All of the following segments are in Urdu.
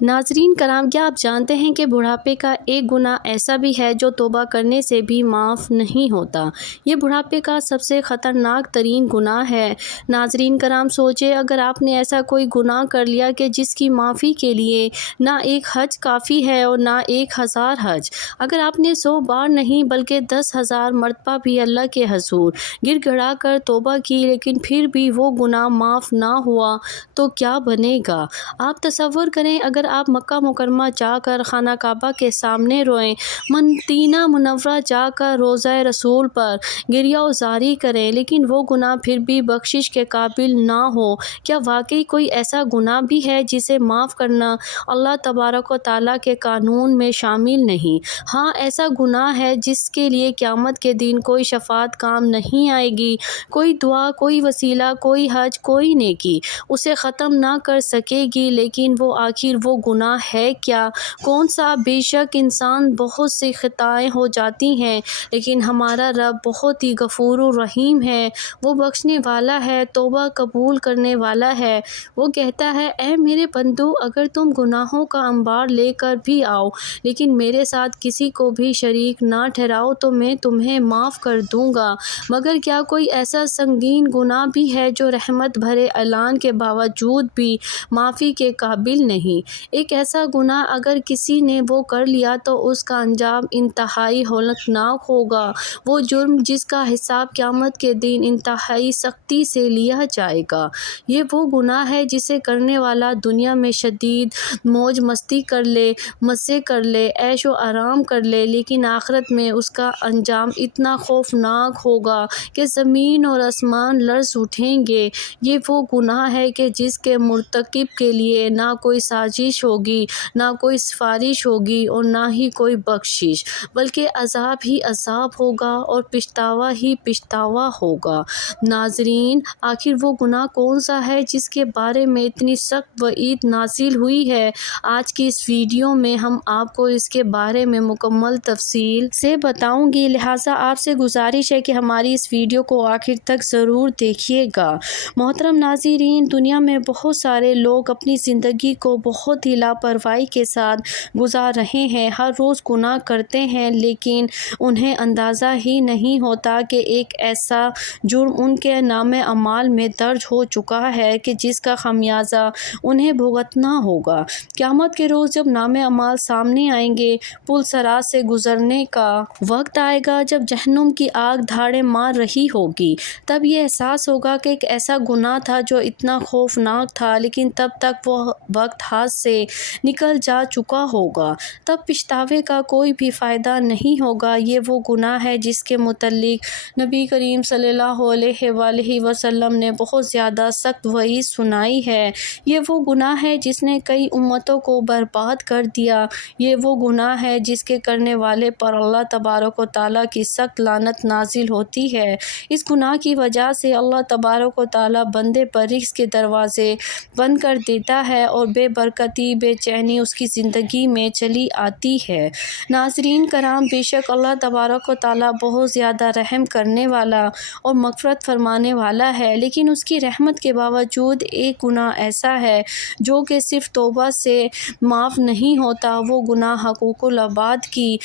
ناظرین کرام، کیا آپ جانتے ہیں کہ بڑھاپے کا ایک گناہ ایسا بھی ہے جو توبہ کرنے سے بھی معاف نہیں ہوتا؟ یہ بڑھاپے کا سب سے خطرناک ترین گناہ ہے۔ ناظرین کرام، سوچیں اگر آپ نے ایسا کوئی گناہ کر لیا کہ جس کی معافی کے لیے نہ ایک حج کافی ہے اور نہ 1000 حج، اگر آپ نے 100 بار نہیں بلکہ 10,000 مرتبہ بھی اللہ کے حضور گر گڑا کر توبہ کی لیکن پھر بھی وہ گناہ معاف نہ ہوا تو کیا بنے گا؟ آپ تصور کریں اگر آپ مکہ مکرمہ جا کر خانہ کعبہ کے سامنے روئیں، مدینہ منورہ جا کر روضہ رسول پر گریہ وزاری کریں لیکن وہ گناہ پھر بھی بخشش کے قابل نہ ہو، کیا واقعی کوئی ایسا گناہ بھی ہے جسے معاف کرنا اللہ تبارک و تعالیٰ کے قانون میں شامل نہیں؟ ہاں، ایسا گناہ ہے جس کے لیے قیامت کے دن کوئی شفاعت کام نہیں آئے گی، کوئی دعا، کوئی وسیلہ، کوئی حج، کوئی نیکی اسے ختم نہ کر سکے گی۔ لیکن وہ آخر وہ گناہ ہے کیا؟ کون سا؟ بے شک انسان بہت سی خطائیں ہو جاتی ہیں لیکن ہمارا رب بہت ہی غفور الرحیم ہے، وہ بخشنے والا ہے، توبہ قبول کرنے والا ہے۔ وہ کہتا ہے، اے میرے بندو، اگر تم گناہوں کا انبار لے کر بھی آؤ لیکن میرے ساتھ کسی کو بھی شریک نہ ٹھہراؤ تو میں تمہیں معاف کر دوں گا۔ مگر کیا کوئی ایسا سنگین گناہ بھی ہے جو رحمت بھرے اعلان کے باوجود بھی معافی کے قابل نہیں؟ ایک ایسا گناہ اگر کسی نے وہ کر لیا تو اس کا انجام انتہائی ہولناک ہوگا، وہ جرم جس کا حساب قیامت کے دن انتہائی سختی سے لیا جائے گا۔ یہ وہ گناہ ہے جسے کرنے والا دنیا میں شدید موج مستی کر لے، مزے کر لے، عیش و آرام کر لے، لیکن آخرت میں اس کا انجام اتنا خوفناک ہوگا کہ زمین اور آسمان لرز اٹھیں گے۔ یہ وہ گناہ ہے کہ جس کے مرتکب کے لیے نہ کوئی سازش ہوگی، نہ کوئی سفارش ہوگی اور نہ ہی کوئی بخشش، بلکہ عذاب ہی عذاب ہوگا اور پچھتاوا ہی پچھتاوا ہوگا۔ ناظرین، آخر وہ گناہ کون سا ہے جس کے بارے میں اتنی سخت وعید نازل ہوئی ہے؟ آج کی اس ویڈیو میں ہم آپ کو اس کے بارے میں مکمل تفصیل سے بتاؤں گی، لہٰذا آپ سے گزارش ہے کہ ہماری اس ویڈیو کو آخر تک ضرور دیکھیے گا۔ محترم ناظرین، دنیا میں بہت سارے لوگ اپنی زندگی کو بہت ہی لاپرواہی کے ساتھ گزار رہے ہیں، ہر روز گناہ کرتے ہیں لیکن انہیں اندازہ ہی نہیں ہوتا کہ ایک ایسا جرم ان کے نامہ اعمال میں درج ہو چکا ہے کہ جس کا خمیازہ انہیں بھگتنا ہوگا۔ قیامت کے روز جب نامہ اعمال سامنے آئیں گے، پل صراط سے گزرنے کا وقت آئے گا جب جہنم کی آگ دھاڑیں مار رہی ہوگی، تب یہ احساس ہوگا کہ ایک ایسا گناہ تھا جو اتنا خوفناک تھا لیکن تب تک وہ وقت ہاتھ سے نکل جا چکا ہوگا، تب پچھتاوے کا کوئی بھی فائدہ نہیں ہوگا۔ یہ وہ گناہ ہے جس کے متعلق نبی کریم صلی اللہ علیہ وآلہ وسلم نے بہت زیادہ سخت وعید سنائی ہے۔ یہ وہ گناہ ہے جس نے کئی امتوں کو برباد کر دیا۔ یہ وہ گناہ ہے جس کے کرنے والے پر اللہ تبارک و تعالیٰ کی سخت لعنت نازل ہوتی ہے۔ اس گناہ کی وجہ سے اللہ تبارک و تعالیٰ بندے پر رزق کے دروازے بند کر دیتا ہے اور بے برکتی، بے چینی اس کی زندگی میں چلی آتی ہے۔ ناظرین کرام، بے شک اللہ تبارک و تعالیٰ بہت زیادہ رحم کرنے والا اور مغفرت فرمانے والا ہے، لیکن اس کی رحمت کے باوجود ایک گناہ ایسا ہے جو کہ صرف توبہ سے معاف نہیں ہوتا۔ وہ گناہ حقوق العباد کی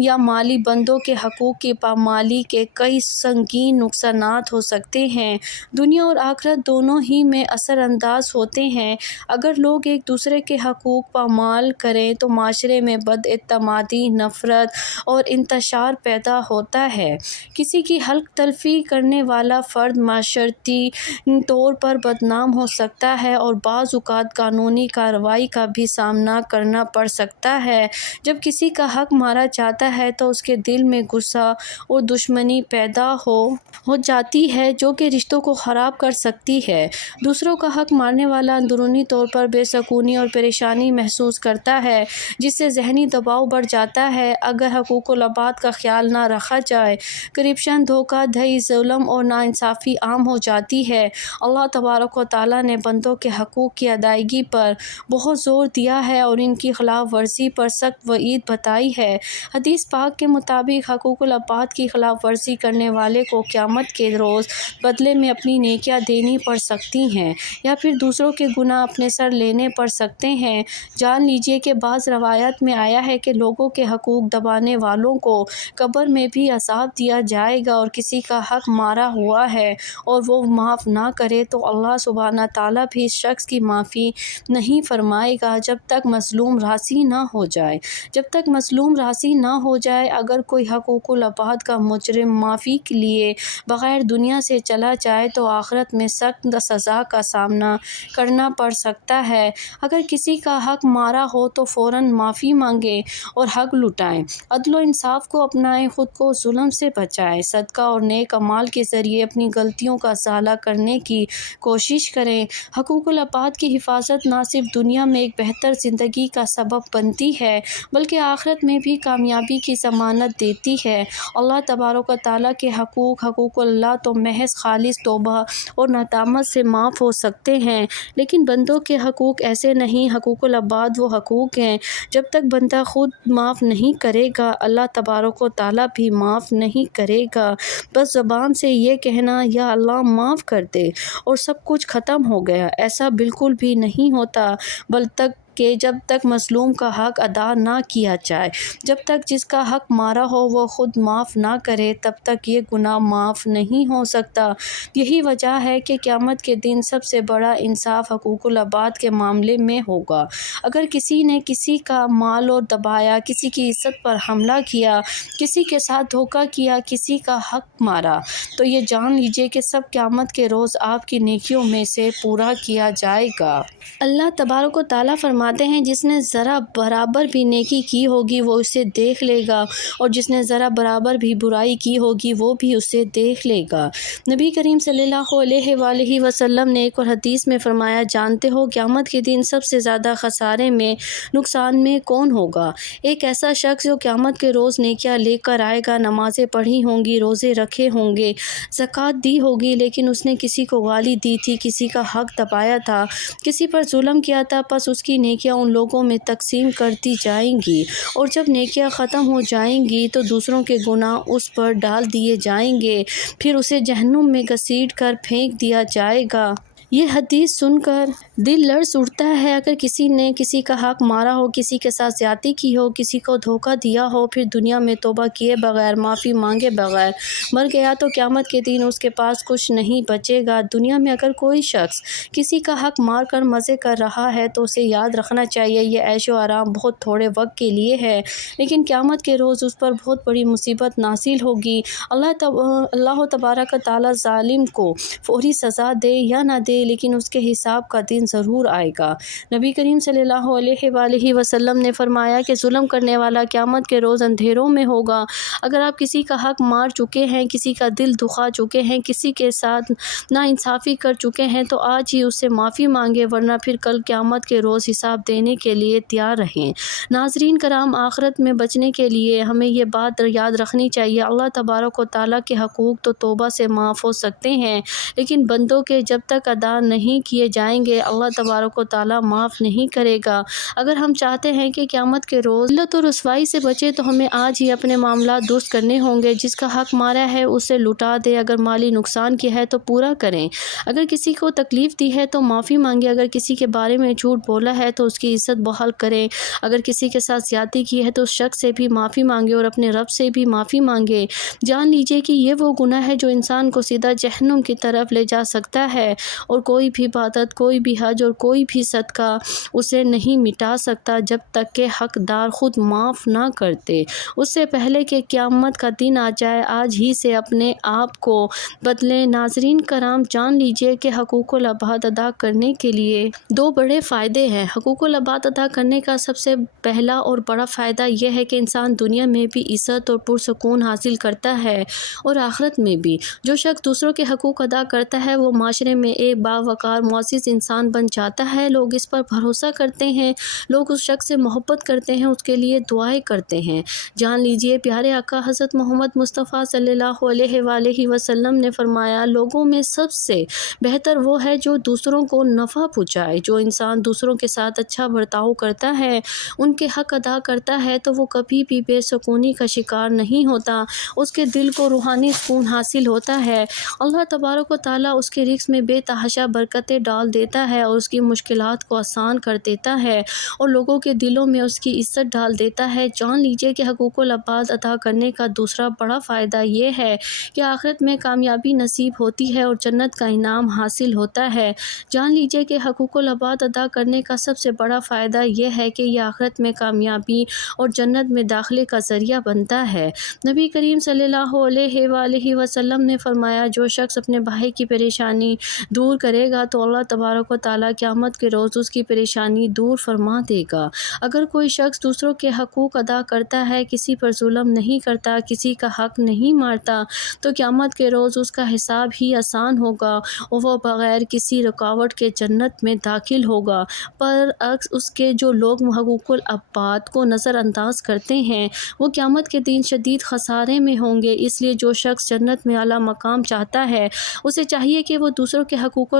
یا مالی بندوں کے حقوق کی پامالی کے کئی سنگین نقصانات ہو سکتے ہیں، دنیا اور آخرت دونوں ہی میں اثر انداز ہوتے ہیں۔ اگر لوگ ایک دوسرے کے حقوق پامال کریں تو معاشرے میں بد اعتمادی، نفرت اور انتشار پیدا ہوتا ہے۔ کسی کی حلق تلفی کرنے والا فرد معاشرتی طور پر بدنام ہو سکتا ہے اور بعض اوقات قانونی کارروائی کا بھی سامنا کرنا پڑ سکتا ہے۔ جب کسی کا حق مارا جاتا ہے تو اس کے دل میں غصہ اور دشمنی پیدا ہو جاتی ہے جو کہ رشتوں کو خراب کر سکتی ہے۔ دوسروں کا حق مارنے والا اندرونی طور پر بے سکونی اور پریشانی محسوس کرتا ہے جس سے ذہنی دباؤ بڑھ جاتا ہے۔ اگر حقوق العباد کا خیال نہ رکھا جائے، کرپشن، دھوکہ دہی، ظلم اور ناانصافی عام ہو جاتی ہے۔ اللہ تبارک و تعالیٰ نے بندوں کے حقوق کی ادائیگی پر بہت زور دیا ہے اور ان کی خلاف ورزی پر سخت وعید بتائی ہے۔ حدیث پاک کے مطابق حقوق العباد کی خلاف ورزی کرنے والے کو قیامت کے روز بدلے میں اپنی نیکیاں دینی پڑ سکتی ہیں یا پھر دوسروں کے گناہ اپنے سر لینے پڑ سکتے ہیں۔ جان لیجیے کہ بعض روایات میں آیا ہے کہ لوگوں کے حقوق دبانے والوں کو قبر میں بھی عذاب دیا جائے گا، اور کسی کا حق مارا ہوا ہے اور وہ معاف نہ کرے تو اللہ سبحانہ تعالیٰ بھی اس شخص کی معافی نہیں فرمائے گا جب تک مظلوم راضی نہ ہو جائے۔ جب تک مظلوم راضی نہ ہو جائے، اگر کوئی حقوق العباد کا مجرم معافی کے لیے بغیر دنیا سے چلا جائے تو آخرت میں سخت سزا کا سامنا کرنا پڑ سکتا ہے۔ اگر کسی کا حق مارا ہو تو فوراً معافی مانگے اور حق لوٹائیں، عدل و انصاف کو اپنائیں، خود کو ظلم سے بچائیں، صدقہ اور نیک اعمال کے ذریعے اپنی غلطیوں کا ازالہ کرنے کی کوشش کریں۔ حقوق العباد کی حفاظت نہ صرف دنیا میں ایک بہتر زندگی کا سبب بنتی ہے بلکہ آخرت میں بھی کامیابی کی ضمانت دیتی ہے۔ اللہ تبارک و تعالیٰ کے حقوق اللہ تو محض خالص توبہ اور ندامت سے معاف ہو سکتے ہیں، لیکن بندوں کے حقوق ایسے نہیں۔ حقوق العباد وہ حقوق ہیں جب تک بندہ خود معاف نہیں کرے گا اللہ تبارک و تعالیٰ بھی معاف نہیں کرے گا۔ بس زبان سے یہ کہنا یا اللہ معاف کر دے اور سب کچھ ختم ہو گیا، ایسا بالکل بھی نہیں ہوتا، بلکہ جب تک مظلوم کا حق ادا نہ کیا جائے، جب تک جس کا حق مارا ہو وہ خود معاف نہ کرے، تب تک یہ گناہ معاف نہیں ہو سکتا۔ یہی وجہ ہے کہ قیامت کے دن سب سے بڑا انصاف حقوق العباد کے معاملے میں ہوگا۔ اگر کسی نے کسی کا مال اور دبایا، کسی کی عزت پر حملہ کیا، کسی کے ساتھ دھوکہ کیا، کسی کا حق مارا، تو یہ جان لیجیے کہ سب قیامت کے روز آپ کی نیکیوں میں سے پورا کیا جائے گا۔ اللہ تبارک و تعالیٰ فرماتے ہیں جس نے ذرا برابر بھی نیکی کی ہوگی وہ اسے دیکھ لے گا، اور جس نے ذرا برابر بھی برائی کی ہوگی وہ بھی اسے دیکھ لے گا۔ نبی کریم صلی اللہ علیہ وآلہ وسلم نے ایک اور حدیث میں فرمایا، جانتے ہو قیامت کے دن سب سے زیادہ خسارے میں، نقصان میں کون ہوگا؟ ایک ایسا شخص جو قیامت کے روز نیکیاں لے کر آئے گا، نمازیں پڑھی ہوں گی، روزے رکھے ہوں گے، زکوٰۃ دی ہوگی، لیکن اس نے کسی کو گالی دی تھی، کسی کا حق دبایا تھا، کسی پر ظلم کیا تھا، پس اس کی نیکیاں ان لوگوں میں تقسیم کرتی جائیں گی، اور جب نیکیاں ختم ہو جائیں گی تو دوسروں کے گناہ اس پر ڈال دیے جائیں گے، پھر اسے جہنم میں گھسیٹ کر پھینک دیا جائے گا۔ یہ حدیث سن کر دل لرز اٹھتا ہے۔ اگر کسی نے کسی کا حق مارا ہو، کسی کے ساتھ زیادتی کی ہو، کسی کو دھوکہ دیا ہو، پھر دنیا میں توبہ کیے بغیر، معافی مانگے بغیر مر گیا تو قیامت کے دن اس کے پاس کچھ نہیں بچے گا۔ دنیا میں اگر کوئی شخص کسی کا حق مار کر مزے کر رہا ہے تو اسے یاد رکھنا چاہیے یہ عیش و آرام بہت تھوڑے وقت کے لیے ہے، لیکن قیامت کے روز اس پر بہت بڑی مصیبت نازل ہوگی۔ اللہ تبارک تعالیٰ ظالم کو فوری سزا دے یا نہ دے، لیکن اس کے حساب کا دن ضرور آئے گا۔ نبی کریم صلی اللہ علیہ وآلہ وسلم نے فرمایا کہ ظلم کرنے والا قیامت کے روز اندھیروں میں ہوگا۔ اگر آپ کسی کا حق مار چکے ہیں، کسی کا دل دکھا چکے ہیں، کسی کے ساتھ ناانصافی کر چکے ہیں تو آج ہی اس سے معافی مانگے، ورنہ پھر کل قیامت کے روز حساب دینے کے لیے تیار رہیں۔ ناظرین کرام، آخرت میں بچنے کے لیے ہمیں یہ بات یاد رکھنی چاہیے، اللہ تبارک و تعالیٰ کے حقوق تو توبہ سے معاف ہو سکتے ہیں، لیکن بندوں کے جب تک ادا نہیں کیے جائیں گے اللہ تبارک و تعالیٰ معاف نہیں کرے گا۔ اگر ہم چاہتے ہیں کہ قیامت کے روز ذلت و رسوائی سے بچے تو ہمیں آج ہی اپنے معاملات درست کرنے ہوں گے۔ جس کا حق مارا ہے اسے لوٹا دے، اگر مالی نقصان کیا ہے تو پورا کریں، اگر کسی کو تکلیف دی ہے تو معافی مانگے، اگر کسی کے بارے میں جھوٹ بولا ہے تو اس کی عزت بحال کریں، اگر کسی کے ساتھ زیادتی کی ہے تو اس شخص سے بھی معافی مانگے اور اپنے رب سے بھی معافی مانگے۔ جان لیجیے کہ یہ وہ گناہ ہے جو انسان کو سیدھا جہنم کی طرف لے جا سکتا ہے، اور کوئی بھی عبادت، کوئی بھی حج اور کوئی بھی صدقہ اسے نہیں مٹا سکتا جب تک کہ حقدار خود معاف نہ کرتے۔ اس سے پہلے کہ قیامت کا دن آ جائے آج ہی سے اپنے آپ کو بدلیں۔ ناظرین کرام، جان لیجیے کہ حقوق العباد ادا کرنے کے لیے دو بڑے فائدے ہیں۔ حقوق العباد ادا کرنے کا سب سے پہلا اور بڑا فائدہ یہ ہے کہ انسان دنیا میں بھی عزت اور پرسکون حاصل کرتا ہے اور آخرت میں بھی۔ جو شخص دوسروں کے حقوق ادا کرتا ہے وہ معاشرے میں ایک باوقار معزز انسان بن جاتا ہے، لوگ اس پر بھروسہ کرتے ہیں، لوگ اس شخص سے محبت کرتے ہیں، اس کے لیے دعائیں کرتے ہیں۔ جان لیجیے پیارے آقا حضرت محمد مصطفیٰ صلی اللہ علیہ وآلہ وسلم نے فرمایا، لوگوں میں سب سے بہتر وہ ہے جو دوسروں کو نفع پہنچائے۔ جو انسان دوسروں کے ساتھ اچھا برتاؤ کرتا ہے، ان کے حق ادا کرتا ہے تو وہ کبھی بھی بے سکونی کا شکار نہیں ہوتا، اس کے دل کو روحانی سکون حاصل ہوتا ہے، اللہ تبارک و تعالیٰ اس کے رزق میں بے تحاشا برکتیں ڈال دیتا ہے ہے اور اس کی مشکلات کو آسان کر دیتا ہے اور لوگوں کے دلوں میں اس کی عزت ڈال دیتا ہے۔ جان لیجیے کہ حقوق العباد ادا کرنے کا دوسرا بڑا فائدہ یہ ہے کہ آخرت میں کامیابی نصیب ہوتی ہے اور جنت کا انعام حاصل ہوتا ہے۔ جان لیجیے کہ حقوق العباد ادا کرنے کا سب سے بڑا فائدہ یہ ہے کہ یہ آخرت میں کامیابی اور جنت میں داخلے کا ذریعہ بنتا ہے۔ نبی کریم صلی اللہ علیہ وآلہ وسلم نے فرمایا، جو شخص اپنے بھائی کی پریشانی دور کرے گا تو اللہ تبارک و تعالیٰ قیامت کے روز اس کی پریشانی دور فرما دے گا۔ اگر کوئی شخص دوسروں کے حقوق ادا کرتا ہے، کسی پر ظلم نہیں کرتا، کسی کا حق نہیں مارتا، تو قیامت کے روز اس کا حساب ہی آسان ہوگا اور وہ بغیر کسی رکاوٹ کے جنت میں داخل ہوگا۔ برعکس اس کے جو لوگ حقوق العباد کو نظر انداز کرتے ہیں وہ قیامت کے دن شدید خسارے میں ہوں گے۔ اس لیے جو شخص جنت میں اعلیٰ مقام چاہتا ہے اسے چاہیے کہ وہ دوسروں کے حقوق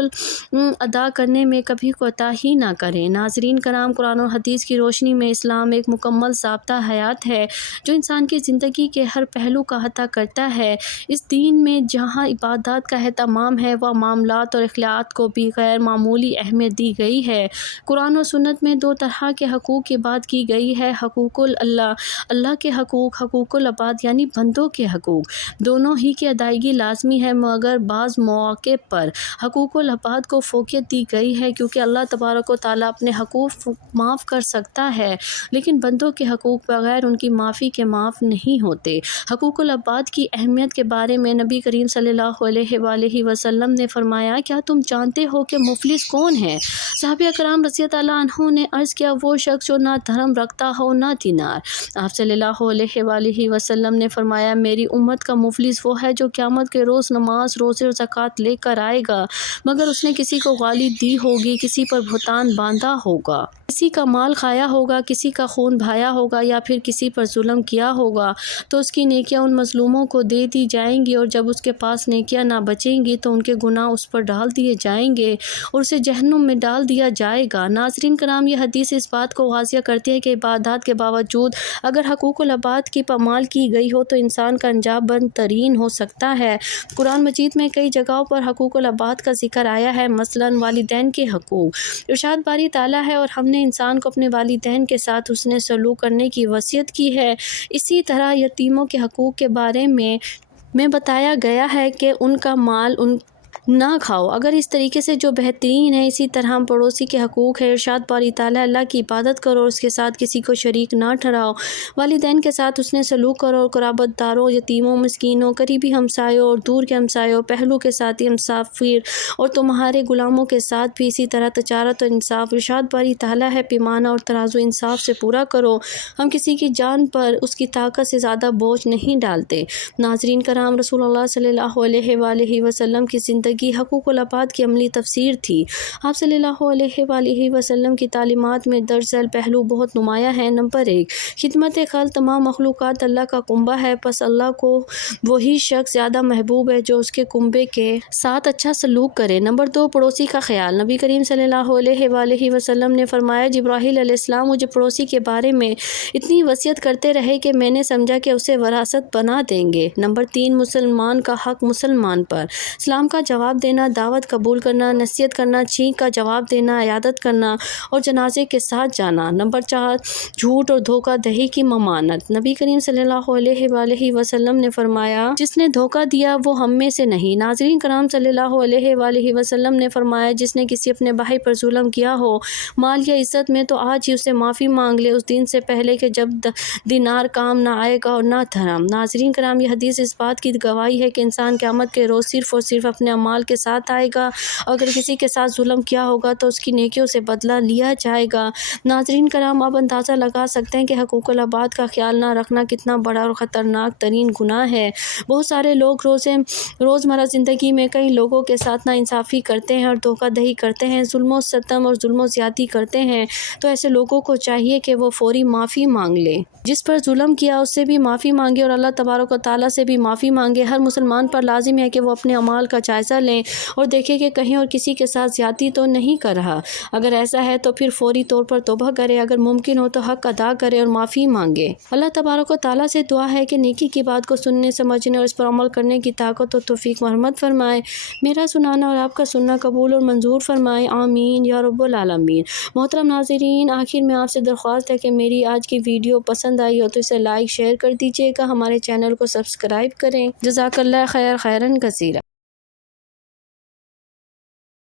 ادا کرنے میں کبھی کوتاہی نہ کرے۔ ناظرین کرام، قرآن و حدیث کی روشنی میں اسلام ایک مکمل ضابطہ حیات ہے جو انسان کی زندگی کے ہر پہلو کا احاطہ کرتا ہے۔ اس دین میں جہاں عبادات کا اہتمام ہے وہاں معاملات اور اخلاقیات کو بھی غیر معمولی اہمیت دی گئی ہے۔ قرآن و سنت میں دو طرح کے حقوق کی بات کی گئی ہے، حقوق اللہ کے حقوق، حقوق العباد یعنی بندوں کے حقوق۔ دونوں ہی کی ادائیگی لازمی ہے، مگر بعض مواقع پر حقوق العباد کو فوقیت دی گئی ہے کیونکہ اللہ تبارک و تعالیٰ اپنے حقوق معاف کر سکتا ہے، لیکن بندوں کے حقوق بغیر ان کی معافی کے معاف نہیں ہوتے۔ حقوق العباد کی اہمیت کے بارے میں نبی کریم صلی اللہ علیہ وآلہ وسلم نے فرمایا، کیا تم جانتے ہو کہ مفلس کون ہے؟ صحابہ کرام رضی اللہ عنہم نے عرض کیا، وہ شخص جو نہ دھرم رکھتا ہو نہ دینار۔ آپ صلی اللہ علیہ وآلہ وسلم نے فرمایا، میری امت کا مفلس وہ ہے جو قیامت کے روز نماز، روزے اور زکوٰۃ لے کر آئے گا مگر اس نے کسی کو گالی دی ہوگی، کسی پر بہتان باندھا ہوگا، کسی کا مال کھایا ہوگا، کسی کا خون بہایا ہوگا یا پھر کسی پر ظلم کیا ہوگا، تو اس کی نیکیاں ان مظلوموں کو دے دی جائیں گی اور جب اس کے پاس نیکیاں نہ بچیں گی تو ان کے گناہ اس پر ڈال دیے جائیں گے اور اسے جہنم میں ڈال دیا جائے گا۔ ناظرین کرام، یہ حدیث اس بات کو واضح کرتی ہے کہ عبادات کے باوجود اگر حقوق العباد کی پامال کی گئی ہو تو انسان کا انجام بدترین ہو سکتا ہے۔ قرآن مجید میں کئی جگہوں پر حقوق العباد کا ذکر آیا ہے، مثلاً والدین کے حقوق۔ ارشاد باری تعالیٰ ہے، اور ہم نے انسان کو اپنے والدین کے ساتھ حسن سلوک کرنے کی وصیت کی ہے۔ اسی طرح یتیموں کے حقوق کے بارے میں بتایا گیا ہے کہ ان کا مال نہ کھاؤ، اگر اس طریقے سے جو بہترین ہے۔ اسی طرح پڑوسی کے حقوق ہے، ارشاد باری تعالیٰ، اللہ کی عبادت کرو اور اس کے ساتھ کسی کو شریک نہ ٹھہراؤ، والدین کے ساتھ حسن سلوک کرو، قرابت داروں، یتیموں، مسکینوں، قریبی ہمسایوں اور دور کے ہمسایوں، پہلو کے ساتھی، مسافر اور تمہارے غلاموں کے ساتھ بھی اسی طرح تجارت اور انصاف۔ ارشاد باری تعالیٰ ہے، پیمانہ اور ترازو انصاف سے پورا کرو، ہم کسی کی جان پر اس کی طاقت سے زیادہ بوجھ نہیں ڈالتے۔ ناظرین کرام، رسول اللہ صلی اللہ علیہ وآلہ وسلم کی زندگی حقوق العباد کی عملی تفسیر تھی۔ آپ صلی اللہ علیہ وآلہ وسلم کی تعلیمات میں درج ذیل پہلو بہت نمایاں ہیں۔ نمبر 1، خدمت خلق۔ تمام مخلوقات اللہ کا کنبہ ہے، پس اللہ کو وہی شخص زیادہ محبوب ہے جو اس کے کنبے کے ساتھ اچھا سلوک کرے۔ نمبر 2، پڑوسی کا خیال۔ نبی کریم صلی اللہ علیہ وآلہ وسلم نے فرمایا، جبرائیل علیہ السلام مجھے پڑوسی کے بارے میں اتنی وصیت کرتے رہے کہ میں نے سمجھا کہ اسے وراثت بنا دیں گے۔ نمبر 3، مسلمان کا حق مسلمان پر۔ سلام کا جواب دینا، دعوت قبول کرنا، نصیحت کرنا، چھینک کا جواب دینا، عیادت کرنا اور جنازے کے ساتھ جانا۔ نمبر 4، جھوٹ اور دھوکہ دہی کی ممانعت۔ نبی کریم صلی اللہ علیہ وآلہ وسلم نے فرمایا، جس نے دھوکہ دیا وہ ہم میں سے نہیں۔ ناظرین کرام، صلی اللہ علیہ وآلہ وسلم نے فرمایا، جس نے کسی اپنے بھائی پر ظلم کیا ہو مال یا عزت میں تو آج ہی اسے معافی مانگ لے، اس دن سے پہلے کہ جب دینار کام نہ آئے گا اور نہ دھرم۔ ناظرین کرام، یہ حدیث اس بات کی گواہی ہے کہ انسان قیامت کے روز صرف اور صرف اپنے اعمال کے ساتھ آئے گا، اگر کسی کے ساتھ ظلم کیا ہوگا تو اس کی نیکیوں سے بدلہ لیا جائے گا۔ ناظرین کرام، آپ اندازہ لگا سکتے ہیں کہ حقوق العباد کا خیال نہ رکھنا کتنا بڑا اور خطرناک ترین گناہ ہے۔ بہت سارے لوگ روزمرہ زندگی میں کئی لوگوں کے ساتھ ناانصافی کرتے ہیں اور دھوکہ دہی کرتے ہیں، ظلم و ستم اور ظلم و زیادتی کرتے ہیں، تو ایسے لوگوں کو چاہیے کہ وہ فوری معافی مانگ لے، جس پر ظلم کیا اس سے بھی معافی مانگے اور اللہ تبارک و تعالیٰ سے بھی معافی مانگے۔ ہر مسلمان پر لازم ہے کہ وہ اپنے اعمال کا جائزہ لیں اور دیکھیں کہ کہیں اور کسی کے ساتھ زیادتی تو نہیں کر رہا۔ اگر ایسا ہے تو پھر فوری طور پر توبہ کرے، اگر ممکن ہو تو حق ادا کرے اور معافی مانگے۔ اللہ تبارک و تعالیٰ سے دعا ہے کہ نیکی کی بات کو سننے، سمجھنے اور اس پر عمل کرنے کی طاقت اور توفیق مرحمت فرمائے۔ میرا سنانا اور آپ کا سننا قبول اور منظور فرمائے، آمین یا رب العالمین۔ محترم ناظرین، آخر میں آپ سے درخواست ہے کہ میری آج کی ویڈیو پسند آئی ہو تو اسے لائک شیئر کر دیجیے گا، ہمارے چینل کو سبسکرائب کریں۔ جزاک اللہ خیر، خیرن کثیرا۔